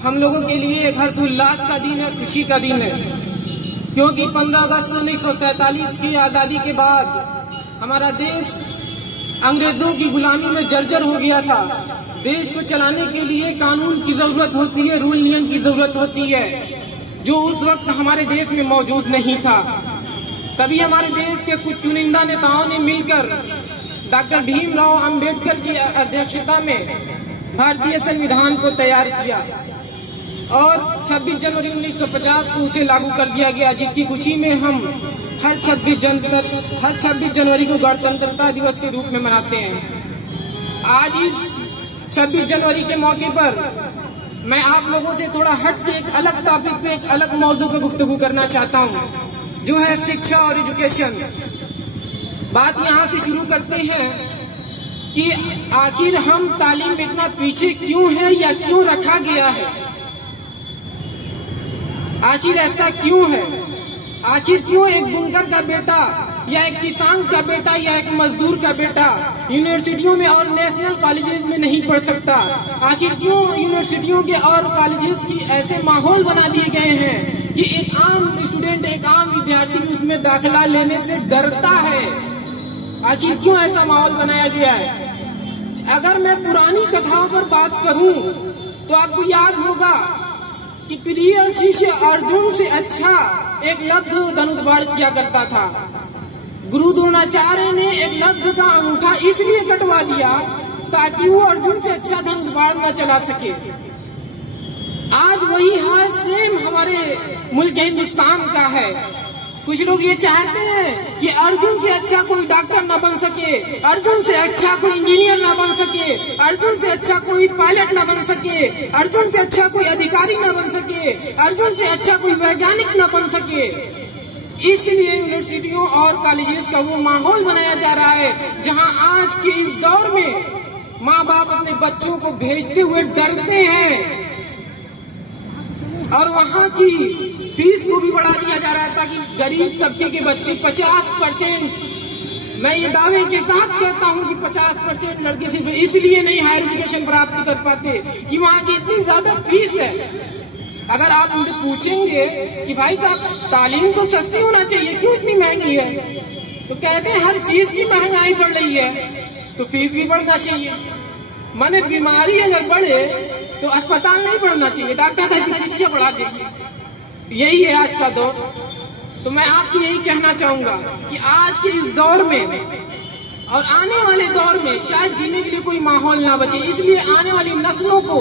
हम लोगों के लिए एक हर्षोल्लास का दिन है, खुशी का दिन है, क्योंकि 15 अगस्त 1947 की आज़ादी के बाद हमारा देश अंग्रेजों की गुलामी में जर्जर हो गया था। देश को चलाने के लिए कानून की जरूरत होती है, रूल नियम की जरूरत होती है, जो उस वक्त हमारे देश में मौजूद नहीं था। तभी हमारे देश के कुछ चुनिंदा नेताओं ने मिलकर डॉक्टर भीमराव अंबेडकर की अध्यक्षता में भारतीय संविधान को तैयार किया और 26 जनवरी 1950 को उसे लागू कर दिया गया, जिसकी खुशी में हम हर 26 जनवरी को गणतंत्रता दिवस के रूप में मनाते हैं। आज इस 26 जनवरी के मौके पर मैं आप लोगों से थोड़ा हट के एक अलग टॉपिक पे, एक अलग मौजू पे गुफ्तगू करना चाहता हूँ, जो है शिक्षा और एजुकेशन। बात यहाँ से शुरू करते हैं कि आखिर हम तालीम में इतना पीछे क्यों है या क्यों रखा गया है। आखिर ऐसा क्यों है? आखिर क्यों एक बुनकर का बेटा या एक किसान का बेटा या एक मजदूर का बेटा यूनिवर्सिटियों में और नेशनल कॉलेजेस में नहीं पढ़ सकता? आखिर क्यों यूनिवर्सिटियों के और कॉलेजेस की ऐसे माहौल बना दिए गए हैं कि एक आम स्टूडेंट, एक आम विद्यार्थी उसमें दाखिला लेने से डरता है? आखिर क्यों ऐसा माहौल बनाया गया है? अगर मैं पुरानी कथाओं पर बात करूं तो आपको याद होगा कि प्रिय शिष्य अर्जुन से अच्छा एकलव्य धनुष बाण किया करता था। गुरु द्रोणाचार्य ने एकलव्य का अंगूठा इसलिए कटवा दिया ताकि वो अर्जुन से अच्छा धनुष बाण न चला सके। आज वही हाल सेम हमारे मुल्क हिंदुस्तान का है। कुछ लोग ये चाहते हैं कि अर्जुन से अच्छा कोई डॉक्टर न बन सके, अर्जुन से अच्छा कोई इंजीनियर न बन सके, अर्जुन से अच्छा कोई पायलट न बन सके, अर्जुन से अच्छा कोई अधिकारी न बन सके, अर्जुन से अच्छा कोई वैज्ञानिक न बन सके। इसलिए यूनिवर्सिटियों और कॉलेजेस का वो माहौल बनाया जा रहा है जहां आज के इस दौर में माँ बाप अपने बच्चों को भेजते हुए डरते हैं और वहां की फीस को भी बढ़ा दिया जा रहा है ताकि गरीब तबके के बच्चे 50%, मैं ये दावे के साथ कहता हूं कि 50% लड़के सिर्फ इसलिए नहीं हायर एजुकेशन प्राप्त कर पाते कि वहां की इतनी ज्यादा फीस है। अगर आप मुझे पूछेंगे कि भाई साहब तालीम तो सस्ती होना चाहिए, क्यों इतनी महंगी है, तो कहते हैं हर चीज की महंगाई बढ़ रही है तो फीस भी बढ़ना चाहिए। माने बीमारी अगर बढ़े तो अस्पताल नहीं बढ़ना चाहिए, डॉक्टर साहब की फीस बढ़ा दीजिए। यही है आज का दौर। तो मैं आपसे यही कहना चाहूंगा कि आज के इस दौर में और आने वाले दौर में शायद जीने के लिए कोई माहौल ना बचे, इसलिए आने वाली नस्लों को,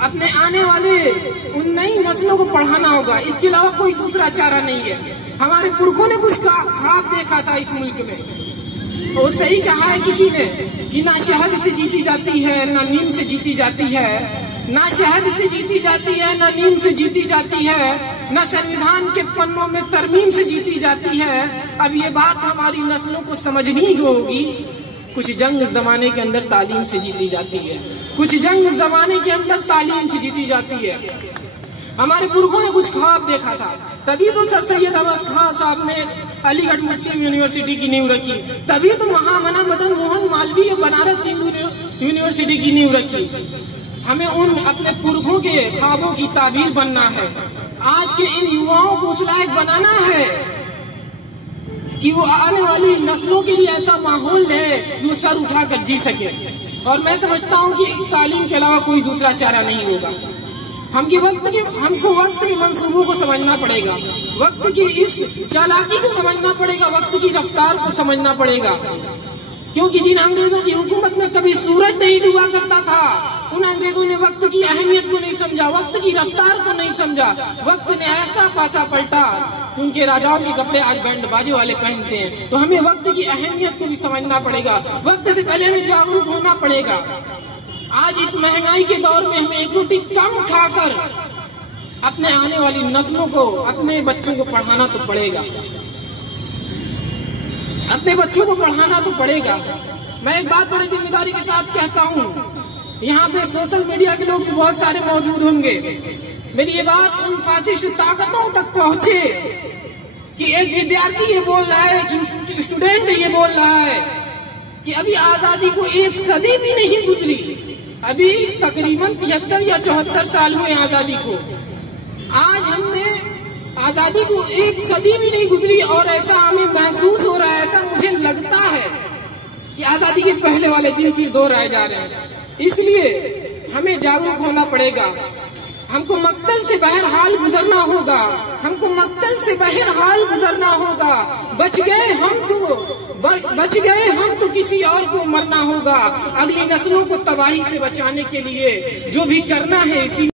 अपने आने वाले उन नई नस्लों को पढ़ाना होगा। इसके अलावा कोई दूसरा चारा नहीं है। हमारे पुरखों ने कुछ ख्वाब देखा था इस मुल्क में, और सही कहा है किसी ने कि ना शहद से जीती जाती है ना नीम से जीती जाती है, ना शहद से जीती जाती है ना नीम से जीती जाती है, न संविधान के पन्नों में तरमीम से जीती जाती है। अब ये बात हमारी नस्लों को समझनी होगी। कुछ जंग जमाने के अंदर तालीम से जीती जाती है, कुछ जंग जमाने के अंदर तालीम से जीती जाती है। हमारे पुरखों ने कुछ ख्वाब देखा था, तभी तो सर सैयद अहमद खान साहब ने अलीगढ़ मुस्लिम यूनिवर्सिटी की नींव रखी, तभी तो महामना मदन मोहन मालवीय और बनारस हिंदू यूनिवर्सिटी की नींव रखी। हमें उन अपने पुरखों के ख्वाबों की ताबीर बनना है। आज के इन युवाओं को उस लायक बनाना है कि वो आने वाली नस्लों के लिए ऐसा माहौल है जो सर उठाकर जी सके। और मैं समझता हूँ कि तालीम के अलावा कोई दूसरा चारा नहीं होगा। हमको वक्त के मंसूबों को समझना पड़ेगा, वक्त की इस चालाकी को समझना पड़ेगा, वक्त की रफ्तार को समझना पड़ेगा। क्योंकि जिन अंग्रेजों की हुकूमत में कभी सूरज नहीं डूबा करता था, उन अंग्रेजों ने वक्त की अहमियत को नहीं समझा, वक्त की रफ्तार को नहीं समझा। वक्त ने ऐसा पासा पलटा, उनके राजाओं के कपड़े आज बैंड बाजे वाले पहनते हैं। तो हमें वक्त की अहमियत को भी समझना पड़ेगा, वक्त से पहले हमें जागरूक होना पड़ेगा। आज इस महंगाई के दौर में हमें एक रोटी कम खाकर अपने आने वाली नस्लों को, अपने बच्चों को पढ़ाना तो पड़ेगा, अपने बच्चों को पढ़ाना तो पड़ेगा। मैं एक बात बड़ी जिम्मेदारी के साथ कहता हूँ, यहाँ पे सोशल मीडिया के लोग भी बहुत सारे मौजूद होंगे। मेरी ये बात उन फासिस्ट ताकतों तक पहुँचे कि एक विद्यार्थी ये बोल रहा है, कि स्टूडेंट ये बोल रहा है कि अभी आजादी को 1 सदी भी नहीं गुजरी, अभी तकरीबन 73 या 74 साल हुए आजादी को। आज हमने आजादी को एक सदी भी नहीं गुजरी और ऐसा हमें महसूस हो रहा है, ऐसा मुझे लगता है कि आजादी के पहले वाले दिन फिर दोहराए जा रहे हैं। इसलिए हमें जागरूक होना पड़ेगा। हमको मक्तल से बहरहाल गुजरना होगा, हमको मक्तल से बहरहाल गुजरना होगा। बच गए हम तो किसी और को मरना होगा। अगली नस्लों को तबाही से बचाने के लिए जो भी करना है इसी